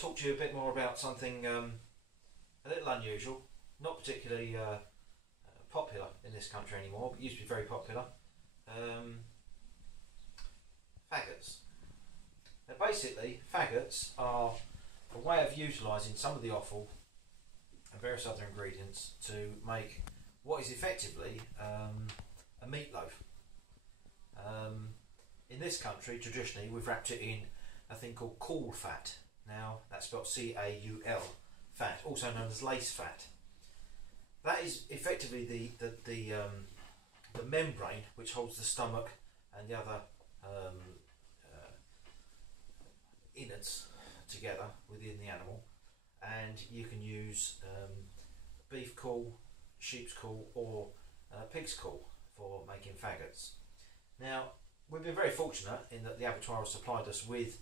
talk to you a bit more about something a little unusual, not particularly popular in this country anymore, but used to be very popular. Faggots. Now basically, faggots are a way of utilising some of the offal and various other ingredients to make what is effectively a meatloaf. In this country, traditionally, we've wrapped it in a thing called caul fat. Now, that's spelled C-A-U-L, fat, also known as lace fat. That is effectively the membrane which holds the stomach and the other innards together within the animal, and you can use beef caul, sheep's caul, or pig's caul for making faggots. Now, we've been very fortunate in that the abattoir has supplied us with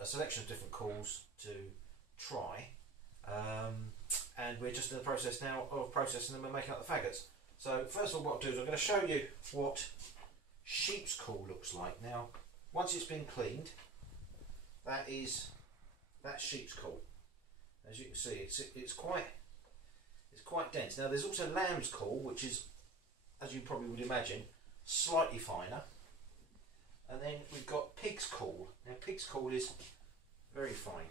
a selection of different cauls to try, and we're just in the process now of processing them and making up the faggots. So first of all, what I'll do is I'm going to show you what sheep's caul looks like. Now, once it's been cleaned, that's sheep's caul. As you can see, it's quite dense. Now, there's also lamb's caul, which is, as you probably would imagine, slightly finer. And then we've got pig's caul. Now, pig's caul is very fine,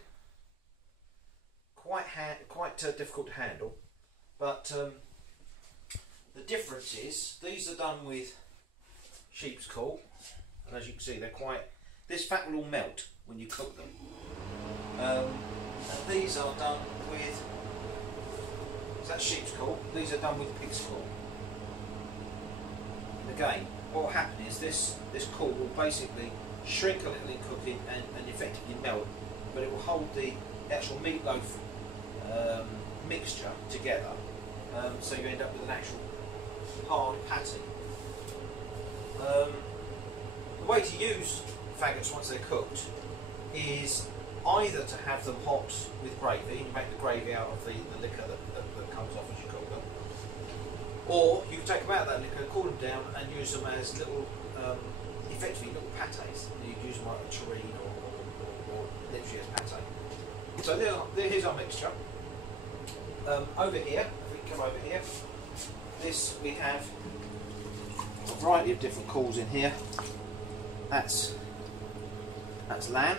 quite difficult to handle. But the difference is these are done with sheep's caul, and as you can see, they're quite. This fat will all melt when you cook them. And these are done with. Is that sheep's caul? These are done with pig's caul. And again, what will happen is this caul will basically shrink a little in cooking and effectively melt, but it will hold the actual meatloaf mixture together, so you end up with an actual hard patty. The way to use faggots once they're cooked is either to have them hot with gravy, and you make the gravy out of the liquor that comes off as you cook them, or you can take them out of that liquor, cool them down, and use them as little, effectively little pates. You can use them like a terrine or literally as pate. So here's our mixture. Over here, if we can come over here, we have a variety of different cauls in here. That's lamb.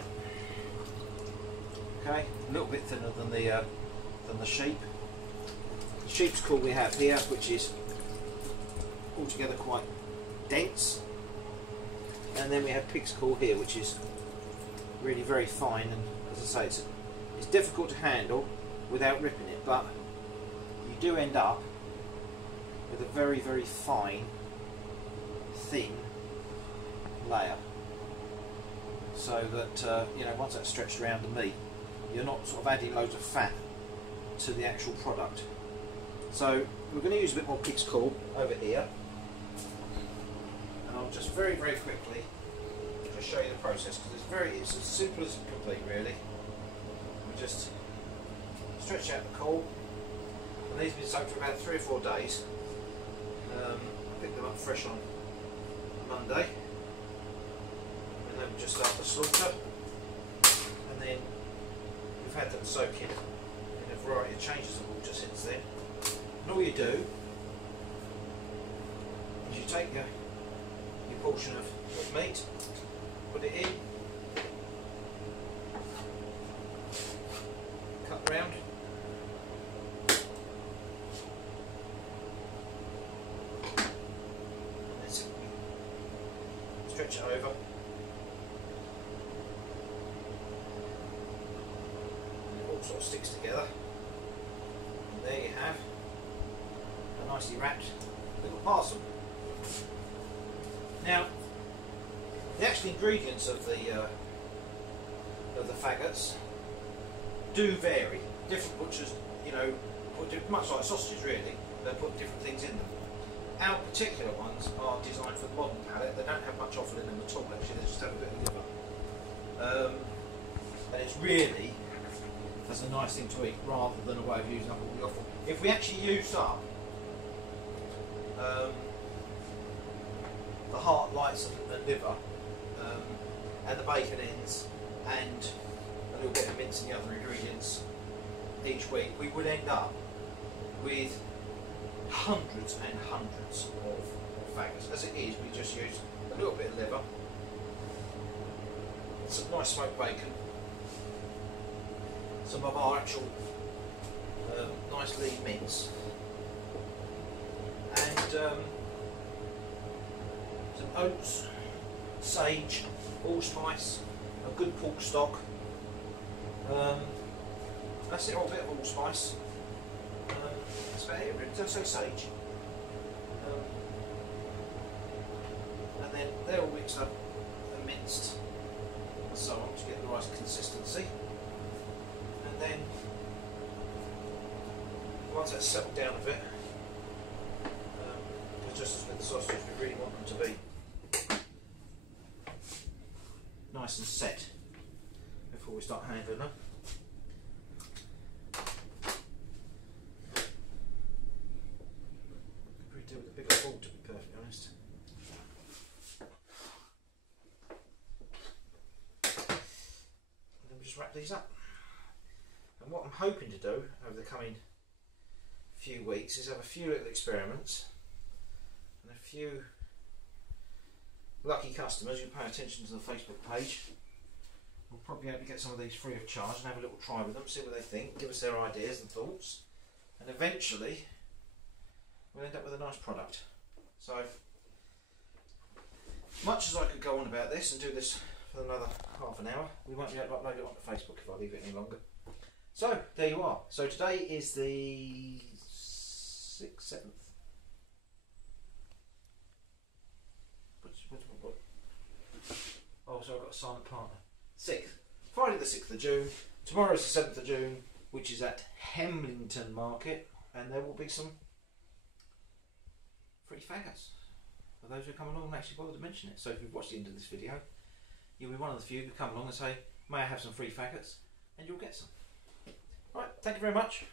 Okay, a little bit thinner than the sheep. The sheep's caul we have here, which is altogether quite dense, and then we have pig's caul here, which is really very fine, and as I say, it's difficult to handle without ripping it, but you do end up with a very, very fine, thin layer, so that once that's stretched around the meat, you're not sort of adding loads of fat to the actual product. So we're going to use a bit more pig's caul over here, and I'll just very, very quickly just show you the process, because it's as simple as it can be, really. We just stretch out the caul, and these have been soaked for about 3 or 4 days. I picked them up fresh on Monday, and then we just start the slaughter, and then we've had them soaking in a variety of changes of water since then. And all you do is you take your portion of meat, put it in, cut round, and then simply stretch it over, and it all sort of sticks together, and there you have a nicely wrapped little parcel. Now, the actual ingredients of the faggots do vary. Different butchers, put much like sausages really, they put different things in them. Our particular ones are designed for the modern palate. They don't have much offal in them at all. Actually, they just have a bit of liver, and it's really as a nice thing to eat rather than a way of using up all the offal. If we actually used up the heart, lights and liver, and the bacon ends, and a little bit of mince and the other ingredients each week, we would end up with hundreds and hundreds of faggots. As it is, we just use a little bit of liver, some nice smoked bacon, some of our actual nice lean mince, and some oats, sage, allspice, a good pork stock. That's it, or a bit of allspice. That's about it, really. Don't say sage. And then they're all mixed up and minced and so on to get the right consistency. And then once that's settled down a bit, just as with the sausage, we really want them to be nice and set before we start handling them. Could do with a bigger bowl, to be perfectly honest. And then we just wrap these up. And what I'm hoping to do over the coming few weeks is have a few little experiments and a few lucky customers who pay attention to the Facebook page. We'll probably be able to get some of these free of charge and have a little try with them, see what they think, give us their ideas and thoughts, and eventually we'll end up with a nice product. So, much as I could go on about this and do this for another half an hour, we won't be able to upload it onto Facebook if I leave it any longer. So, there you are. So today is the 6th, 7th. What? Oh, so I've got a silent partner. 6th. Friday the 6th of June. Tomorrow is the 7th of June, which is at Hemlington Market, and there will be some free faggots for those who come along and actually bother to mention it. So if you've watched the end of this video, you'll be one of the few who come along and say, may I have some free faggots? And you'll get some. Right, thank you very much.